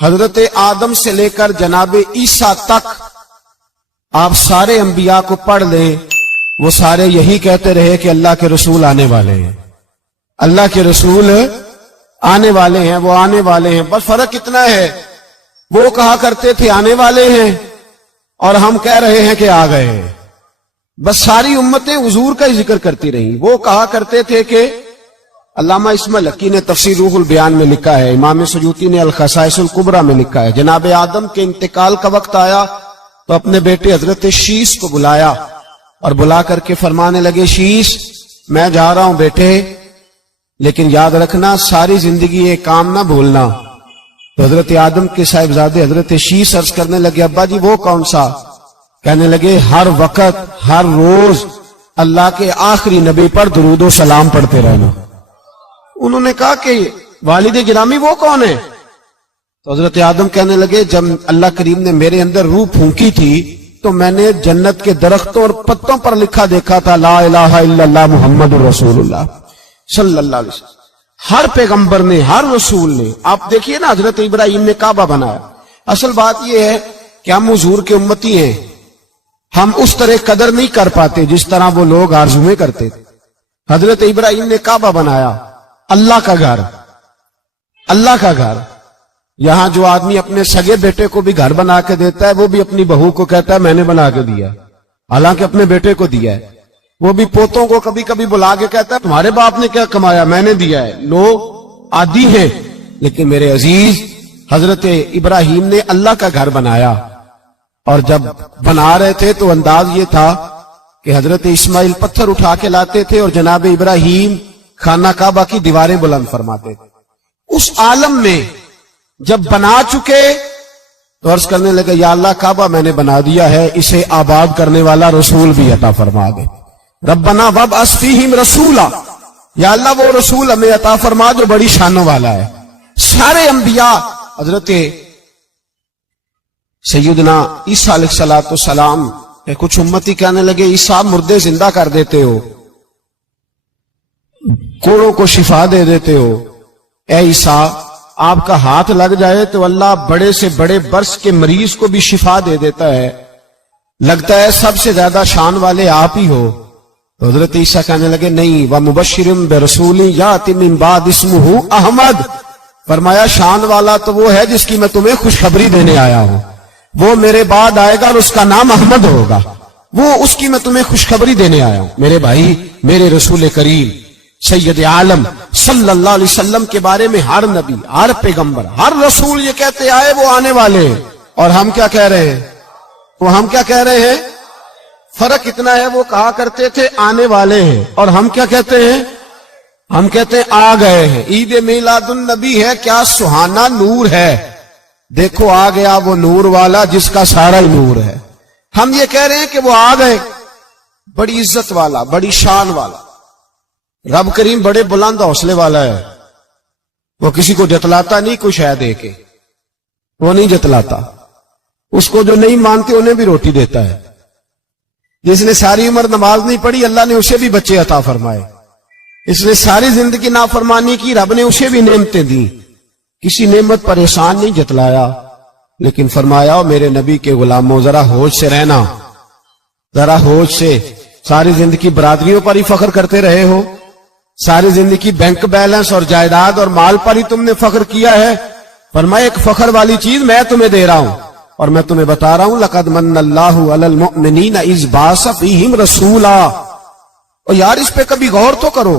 حضرت آدم سے لے کر جناب عیسیٰ تک آپ سارے انبیاء کو پڑھ لیں، وہ سارے یہی کہتے رہے کہ اللہ کے رسول آنے والے ہیں، اللہ کے رسول آنے والے ہیں، وہ آنے والے ہیں۔ بس فرق اتنا ہے، وہ کہا کرتے تھے آنے والے ہیں اور ہم کہہ رہے ہیں کہ آ گئے ہیں۔ بس ساری امتیں حضور کا ہی ذکر کرتی رہیں۔ وہ کہا کرتے تھے کہ علامہ اسماعیل حقی نے تفسیر روح البیان میں لکھا ہے، امام سیوطی نے الخصائص الکبریٰ میں لکھا ہے، جناب آدم کے انتقال کا وقت آیا تو اپنے بیٹے حضرت شیش کو بلایا اور بلا کر کے فرمانے لگے، شیش میں جا رہا ہوں بیٹے، لیکن یاد رکھنا ساری زندگی یہ کام نہ بھولنا۔ تو حضرت آدم کے صاحبزادے حضرت شیش عرض کرنے لگے، ابا جی وہ کون سا؟ کہنے لگے ہر وقت ہر روز اللہ کے آخری نبی پر درود و سلام پڑھتے رہنا۔ انہوں نے کہا کہ والد گرامی وہ کون ہے؟ تو حضرت آدم کہنے لگے، جب اللہ کریم نے میرے اندر روح پھونکی تھی تو میں نے جنت کے درختوں اور پتوں پر لکھا دیکھا تھا لا الہ الا اللہ محمد رسول اللہ صلی اللہ علیہ وسلم۔ ہر پیغمبر نے، ہر رسول نے، آپ دیکھیے نا حضرت ابراہیم نے کعبہ بنایا۔ اصل بات یہ ہے کہ ہم حضور کے امتی ہیں، ہم اس طرح قدر نہیں کر پاتے جس طرح وہ لوگ آرزویں کرتے تھے۔ حضرت ابراہیم نے کعبہ بنایا، اللہ کا گھر، اللہ کا گھر۔ یہاں جو آدمی اپنے سگے بیٹے کو بھی گھر بنا کے دیتا ہے، وہ بھی اپنی بہو کو کہتا ہے میں نے بنا کے دیا، حالانکہ اپنے بیٹے کو دیا ہے۔ وہ بھی پوتوں کو کبھی کبھی بلا کے کہتا ہے تمہارے باپ نے کیا کمایا، میں نے دیا ہے۔ لوگ عادی ہیں، لیکن میرے عزیز حضرت ابراہیم نے اللہ کا گھر بنایا، اور جب بنا رہے تھے تو انداز یہ تھا کہ حضرت اسماعیل پتھر اٹھا کے لاتے تھے اور جناب ابراہیم خانہ کعبہ کی دیواریں بلند فرماتے تھے۔ اس عالم میں جب بنا چکے تو عرض کرنے لگے یا اللہ کعبہ میں نے بنا دیا ہے، اسے آباد کرنے والا رسول بھی عطا فرما دے۔ ربنا وابعث فیہم رسولا، یا اللہ وہ رسول ہمیں عطا فرما جو بڑی شانوں والا ہے۔ سارے انبیاء حضرت سیدنا عیسیٰ علیہ السلام کہ کچھ امتی کہنے لگے عیسیٰ مردے زندہ کر دیتے ہو، کوڑوں کو شفا دے دیتے ہو، اے عیسیٰ آپ کا ہاتھ لگ جائے تو اللہ بڑے سے بڑے برس کے مریض کو بھی شفا دے دیتا ہے، لگتا ہے سب سے زیادہ شان والے آپ ہی ہو۔ تو حضرت عیسیٰ کہنے لگے نہیں، وَمُبَشِّرٌ بِرَسُولٍ يَأْتِي مِن بَعْدِ اسْمُهُ احمد، فرمایا شان والا تو وہ ہے جس کی میں تمہیں خوشخبری دینے آیا ہوں، وہ میرے بعد آئے گا اور اس کا نام احمد ہوگا، وہ اس کی میں تمہیں خوشخبری دینے آیا ہوں۔ میرے بھائی، میرے رسول کریم سید عالم صلی اللہ علیہ وسلم کے بارے میں ہر نبی، ہر پیغمبر، ہر رسول یہ کہتے آئے وہ آنے والے ہیں، اور ہم کیا کہہ رہے ہیں؟ وہ ہم کیا کہہ رہے ہیں؟ فرق اتنا ہے، وہ کہا کرتے تھے آنے والے ہیں، اور ہم کیا کہتے ہیں؟ ہم کہتے ہیں آ گئے ہیں۔ عید میلاد النبی ہے، کیا سہانا نور ہے، دیکھو آ گیا وہ نور والا جس کا سارا ہی نور ہے۔ ہم یہ کہہ رہے ہیں کہ وہ آ گئے، بڑی عزت والا، بڑی شان والا، رب کریم بڑے بلند حوصلے والا ہے، وہ کسی کو جتلاتا نہیں کوئی شے دے کے، وہ نہیں جتلاتا، اس کو جو نہیں مانتے انہیں بھی روٹی دیتا ہے۔ جس نے ساری عمر نماز نہیں پڑھی اللہ نے اسے بھی بچے عطا فرمائے، اس نے ساری زندگی نافرمانی کی رب نے اسے بھی نعمتیں دی، کسی نعمت پر احسان نہیں جتلایا، لیکن فرمایا میرے نبی کے غلاموں ذرا ہوش سے رہنا، ذرا ہوش سے۔ ساری زندگی برادریوں پر ہی فخر کرتے رہے ہو، ساری زندگی بینک بیلنس اور جائیداد اور مال پر ہی تم نے فخر کیا ہے، فرمایا ایک فخر والی چیز میں تمہیں دے رہا ہوں، اور میں تمہیں بتا رہا ہوں لقد من اللہ علی المؤمنین اذ بعث فیہم رسولا۔ اور یار اس پہ کبھی غور تو کرو،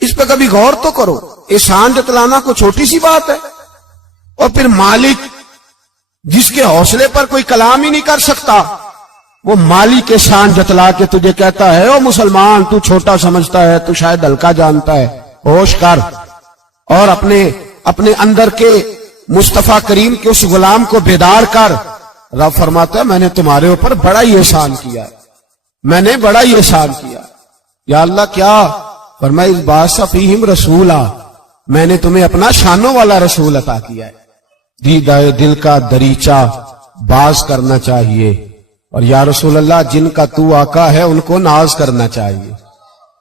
اس پہ کبھی غور تو کرو، احسان جتلانا کوئی چھوٹی سی بات ہے؟ اور پھر مالک جس کے حوصلے پر کوئی کلام ہی نہیں کر سکتا، وہ مالک کے شان جتلا کے تجھے کہتا ہے او مسلمان تو چھوٹا سمجھتا ہے، تو شاید ہلکا جانتا ہے، ہوش کر، اور اپنے اندر کے مصطفیٰ کریم کے اس غلام کو بیدار کر۔ رب فرماتا ہے میں نے تمہارے اوپر بڑا ہی احسان کیا ہے، میں نے بڑا ہی احسان کیا۔ یا اللہ کیا؟ فرمایا اذ بعث فیہم رسولا، میں نے تمہیں اپنا شانوں والا رسول عطا کیا ہے۔ دیدہ دل کا دریچہ باز کرنا چاہیے، اور یا رسول اللہ جن کا تو آقا ہے ان کو ناز کرنا چاہیے۔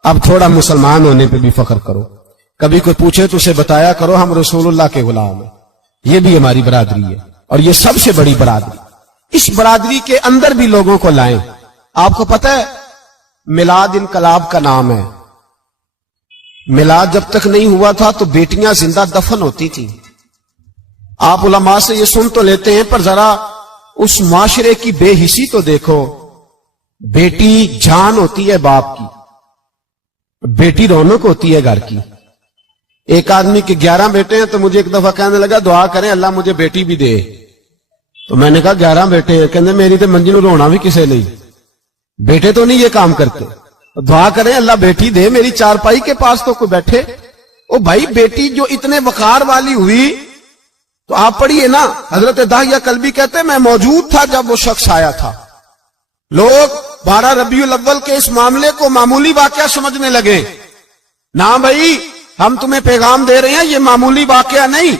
اب تھوڑا مسلمان ہونے پہ بھی فخر کرو، کبھی کوئی پوچھے تو اسے بتایا کرو ہم رسول اللہ کے غلام ہیں، یہ بھی ہماری برادری ہے اور یہ سب سے بڑی برادری. اس برادری کے اندر بھی لوگوں کو لائیں. آپ کو پتہ ہے میلاد انقلاب کا نام ہے. میلاد جب تک نہیں ہوا تھا تو بیٹیاں زندہ دفن ہوتی تھیں. آپ علماء سے یہ سن تو لیتے ہیں پر ذرا اس معاشرے کی بے حسی تو دیکھو. بیٹی جان ہوتی ہے باپ کی, بیٹی رونق ہوتی ہے گھر کی. ایک آدمی کے 11 بیٹے ہیں تو مجھے ایک دفعہ کہنے لگا دعا کریں اللہ مجھے بیٹی بھی دے. تو میں نے کہا 11 بیٹے ہیں, کہنے میری تو منجی نو رونا بھی کسے نہیں, بیٹے تو نہیں یہ کام کرتے. دعا کریں اللہ بیٹی دے, میری چارپائی کے پاس تو کوئی بیٹھے. او بھائی بیٹی جو اتنے وقار والی ہوئی تو آپ پڑھیے نا, حضرت داہیہ کلبی کہتے ہیں میں موجود تھا جب وہ شخص آیا تھا. لوگ 12 ربیع الاول کے اس معاملے کو معمولی واقعہ سمجھنے لگے. نہ بھائی ہم تمہیں پیغام دے رہے ہیں, یہ معمولی واقعہ نہیں.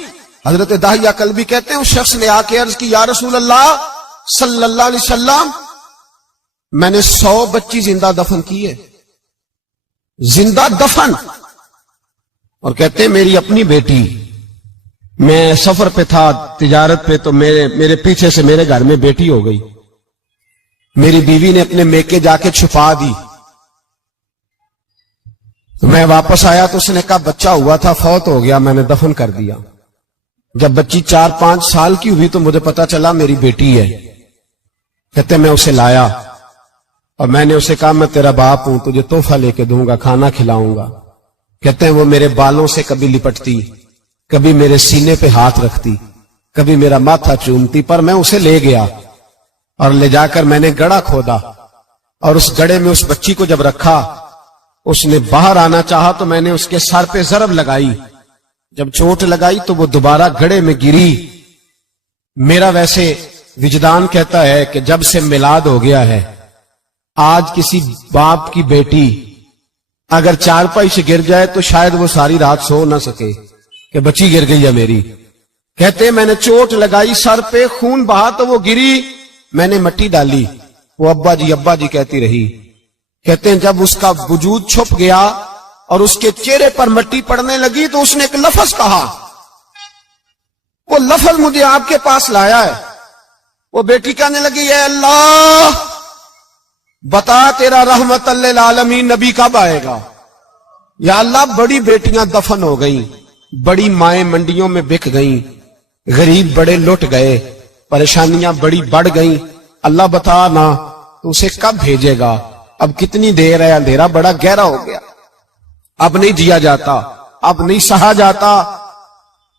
حضرت داہیہ کلبی کہتے ہیں اس شخص نے آ کے عرض کی یا رسول اللہ صلی اللہ علیہ وسلم میں نے 100 بچی زندہ دفن کی ہے, زندہ دفن. اور کہتے ہیں میری اپنی بیٹی, میں سفر پہ تھا تجارت پہ تو میرے پیچھے سے میرے گھر میں بیٹی ہو گئی. میری بیوی نے اپنے میکے جا کے چھپا دی. میں واپس آیا تو اس نے کہا بچہ ہوا تھا فوت ہو گیا, میں نے دفن کر دیا. جب بچی 4-5 سال کی ہوئی تو مجھے پتا چلا میری بیٹی ہے. کہتے میں اسے لایا اور میں نے اسے کہا میں تیرا باپ ہوں, تجھے تحفہ لے کے دوں گا, کھانا کھلاؤں گا. کہتے ہیں وہ میرے بالوں سے کبھی لپٹتی, کبھی میرے سینے پہ ہاتھ رکھتی, کبھی میرا ماتھا چومتی. پر میں اسے لے گیا اور لے جا کر میں نے گڑھا کھودا اور اس گڑھے میں اس بچی کو جب رکھا, اس نے باہر آنا چاہا تو میں نے اس کے سر پہ ضرب لگائی. جب چوٹ لگائی تو وہ دوبارہ گڑھے میں گری. میرا ویسے وجدان کہتا ہے کہ جب سے میلاد ہو گیا ہے آج کسی باپ کی بیٹی اگر چارپائی سے گر جائے تو شاید وہ ساری رات سو نہ سکے کہ بچی گر گئی ہے میری. کہتے ہیں میں نے چوٹ لگائی سر پہ, خون بہا تو وہ گری, میں نے مٹی ڈالی, وہ ابا جی کہتی رہی. کہتے ہیں جب اس کا وجود چھپ گیا اور اس کے چہرے پر مٹی پڑنے لگی تو اس نے ایک لفظ کہا, وہ لفظ مجھے آپ کے پاس لایا ہے. وہ بیٹی کہنے لگی اے اللہ بتا تیرا رحمت للعالمین نبی کب آئے گا. یا اللہ بڑی بیٹیاں دفن ہو گئیں, بڑی مائیں منڈیوں میں بک گئیں, غریب بڑے لٹ گئے, پریشانیاں بڑی بڑھ گئیں. اللہ بتا نا تو اسے کب بھیجے گا. اب کتنی دیر ہے, اندھیرا بڑا گہرا ہو گیا, اب نہیں جیا جاتا, اب نہیں سہا جاتا,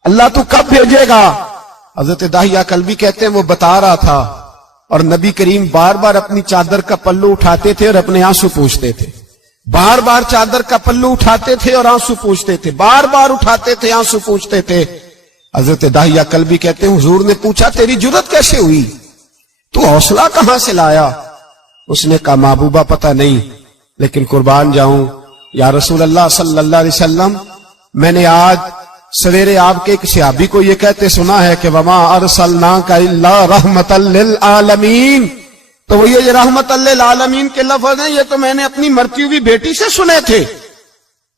اللہ تو کب بھیجے گا. حضرت داہیہ کلبی کہتے ہیں وہ بتا رہا تھا اور نبی کریم بار بار اپنی چادر کا پلو اٹھاتے تھے اور اپنے آنسو پوچھتے تھے. بار بار چادر کا پلو اٹھاتے تھے اور آنسو پوچھتے تھے, بار بار اٹھاتے تھے آنسو پوچھتے تھے. حضرت داہیہ کلبی کہتے ہیں حضور نے پوچھا تیری جرت کیسے ہوئی, تو حوصلہ کہاں سے لایا. اس نے کہا محبوبہ پتہ نہیں, لیکن قربان جاؤں یا رسول اللہ صلی اللہ علیہ وسلم میں نے آج سویرے آپ کے ایک صحابی کو یہ کہتے سنا ہے کہ وما ارسلناک الا رحمتا للعالمین. تو وہ یہ رحمت للعالمین کے لفظ ہیں یہ تو میں نے اپنی مرتی ہوئی بیٹی سے سنے تھے.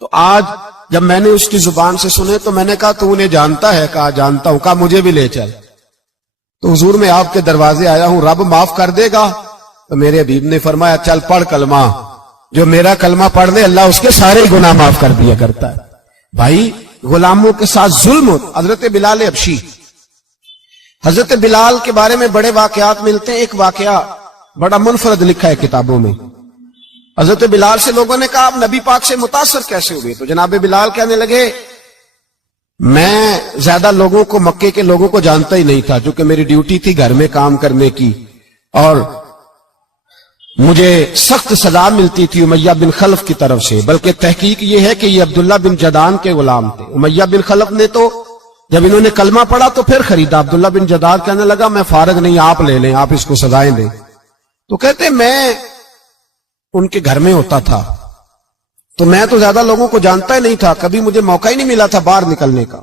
تو آج جب میں نے اس کی زبان سے سنے تو میں نے کہا تو انہیں جانتا ہے. کہا جانتا ہوں. کہا مجھے بھی لے چل. تو حضور میں آپ کے دروازے آیا ہوں, رب معاف کر دے گا. تو میرے حبیب نے فرمایا چل پڑھ کلمہ, جو میرا کلمہ پڑھ دے اللہ اس کے سارے گناہ معاف کر دیا کرتا ہے. بھائی غلاموں کے ساتھ ظلم ہو. حضرت بلال حبشی, حضرت بلال کے بارے میں بڑے واقعات ملتے ہیں. ایک واقعہ بڑا منفرد لکھا ہے کتابوں میں. حضرت بلال سے لوگوں نے کہا آپ نبی پاک سے متاثر کیسے ہوئے. تو جناب بلال کہنے لگے میں زیادہ لوگوں کو مکے کے لوگوں کو جانتا ہی نہیں تھا, چونکہ میری ڈیوٹی تھی گھر میں کام کرنے کی اور مجھے سخت سزا ملتی تھی امیہ بن خلف کی طرف سے. بلکہ تحقیق یہ ہے کہ یہ عبداللہ بن جدان کے غلام تھے. امیہ بن خلف نے تو جب انہوں نے کلمہ پڑھا تو پھر خریدا. عبداللہ بن جدان کہنے لگا میں فارغ نہیں, آپ لے لیں, آپ اس کو سزائیں دیں. تو کہتے میں ان کے گھر میں ہوتا تھا تو میں تو زیادہ لوگوں کو جانتا ہی نہیں تھا, کبھی مجھے موقع ہی نہیں ملا تھا باہر نکلنے کا.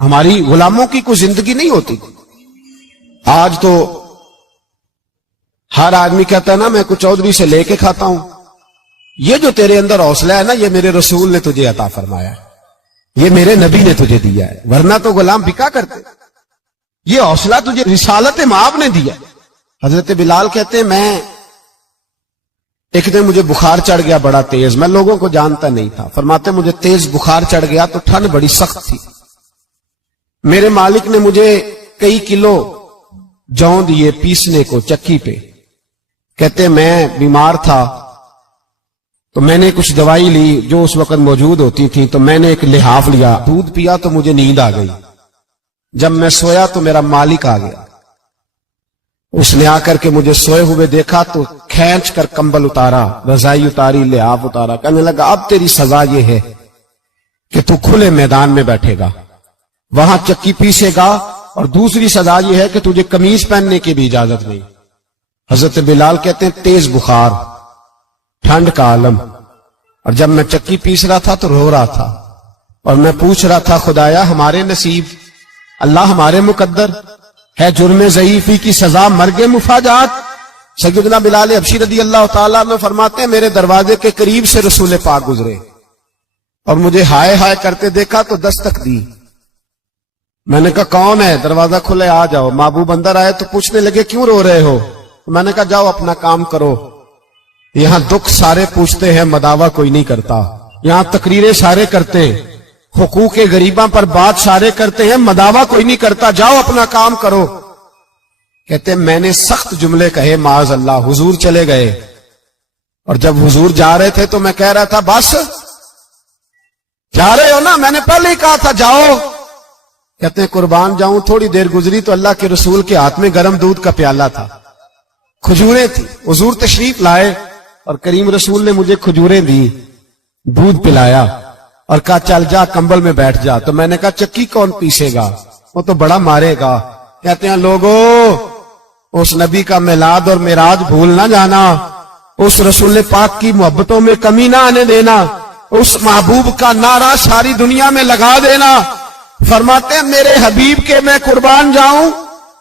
ہماری غلاموں کی کوئی زندگی نہیں ہوتی تھی. آج تو ہر آدمی کہتا ہے نا میں کچھ چودھری سے لے کے کھاتا ہوں. یہ جو تیرے اندر حوصلہ ہے نا یہ میرے رسول نے تجھے عطا فرمایا ہے, یہ میرے نبی نے تجھے دیا ہے, ورنہ تو غلام بکا کرتے. یہ حوصلہ تجھے رسالت مآب نے دیا. حضرت بلال کہتے ہیں میں ایک دن مجھے بخار چڑھ گیا بڑا تیز، میں لوگوں کو جانتا نہیں تھا. فرماتے مجھے تیز بخار چڑھ گیا تو ٹھنڈ بڑی سخت تھی. میرے مالک نے مجھے کئی کلو جوں دیے پیسنے کو چکی پہ. کہتے میں بیمار تھا تو میں نے کچھ دوائی لی جو اس وقت موجود ہوتی تھی، تو میں نے ایک لحاف لیا، دودھ پیا تو مجھے نیند آ گئی. جب میں سویا تو میرا مالک آ گیا. اس نے آ کر کے مجھے سوئے ہوئے دیکھا تو کھینچ کر کمبل اتارا، رضائی اتاری، لحاف اتارا. کہنے لگا اب تیری سزا یہ ہے کہ تو کھلے میدان میں بیٹھے گا، وہاں چکی پیسے گا، اور دوسری سزا یہ ہے کہ تجھے قمیض پہننے کی بھی اجازت نہیں. حضرت بلال کہتے ہیں تیز بخار، ٹھنڈ کا عالم، اور جب میں چکی پیس رہا تھا تو رو رہا تھا اور میں پوچھ رہا تھا خدایا ہمارے نصیب، اللہ ہمارے مقدر ہے جرم ضعیفی کی سزا مرگ مفاجات. سیدنا بلال حبشی رضی اللہ تعالیٰ عنہ فرماتے ہیں میرے دروازے کے قریب سے رسول پاک گزرے اور مجھے ہائے ہائے کرتے دیکھا تو دستک دی. میں نے کہا کون ہے؟ دروازہ کھلے آ جاؤ. محبوب اندر آئے تو پوچھنے لگے کیوں رو رہے ہو؟ میں نے کہا جاؤ اپنا کام کرو. یہاں دکھ سارے پوچھتے ہیں، مداوع کوئی نہیں کرتا. یہاں تقریریں سارے کرتے ہیں، حقوق غریباں پر بات سارے کرتے ہیں، مداوع کوئی نہیں کرتا. جاؤ اپنا کام کرو. کہتے ہیں میں نے سخت جملے کہے معاذ اللہ. حضور چلے گئے اور جب حضور جا رہے تھے تو میں کہہ رہا تھا بس جا رہے ہو نا، میں نے پہلے ہی کہا تھا جاؤ. کہتے ہیں قربان جاؤں. تھوڑی دیر گزری تو اللہ کے رسول کے ہاتھ میں گرم دودھ کا پیالہ تھا، کھجوریں تھی. حضور تشریف لائے اور کریم رسول نے مجھے کھجوریں دی، دودھ پلایا اور کہا چل جا کمبل میں بیٹھ جا. تو میں نے کہا چکی کون پیسے گا؟ وہ تو بڑا مارے گا. کہتے ہیں لوگو اس نبی کا میلاد اور معراج بھول نہ جانا، اس رسول پاک کی محبتوں میں کمی نہ آنے دینا، اس محبوب کا نعرہ ساری دنیا میں لگا دینا. فرماتے ہیں میرے حبیب کے میں قربان جاؤں.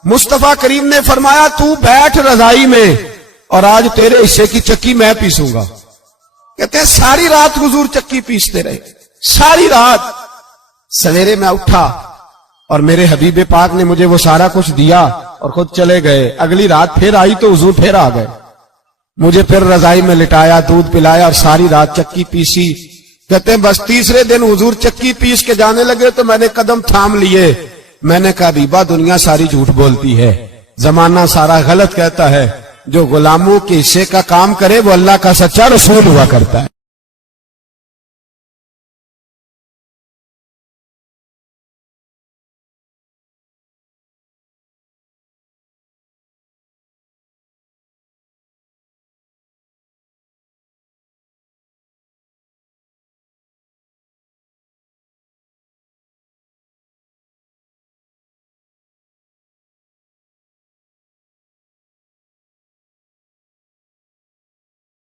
مصطفیٰ کریم نے فرمایا تو بیٹھ رضائی میں اور آج تیرے حصے کی چکی میں پیسوں گا. کہتے ہیں ساری رات حضور چکی پیستے رہے، ساری رات. سویرے میں اٹھا اور میرے حبیب پاک نے مجھے وہ سارا کچھ دیا اور خود چلے گئے. اگلی رات پھر آئی تو حضور پھر آ گئے، مجھے پھر رضائی میں لٹایا، دودھ پلایا اور ساری رات چکی پیسی. کہتے ہیں بس تیسرے دن حضور چکی پیس کے جانے لگے تو میں نے قدم تھام لیے. میں نے کہا حبیبہ دنیا ساری جھوٹ بولتی ہے، زمانہ سارا غلط کہتا ہے، جو غلاموں کے حصے کا کام کرے وہ اللہ کا سچا رسول ہوا کرتا ہے.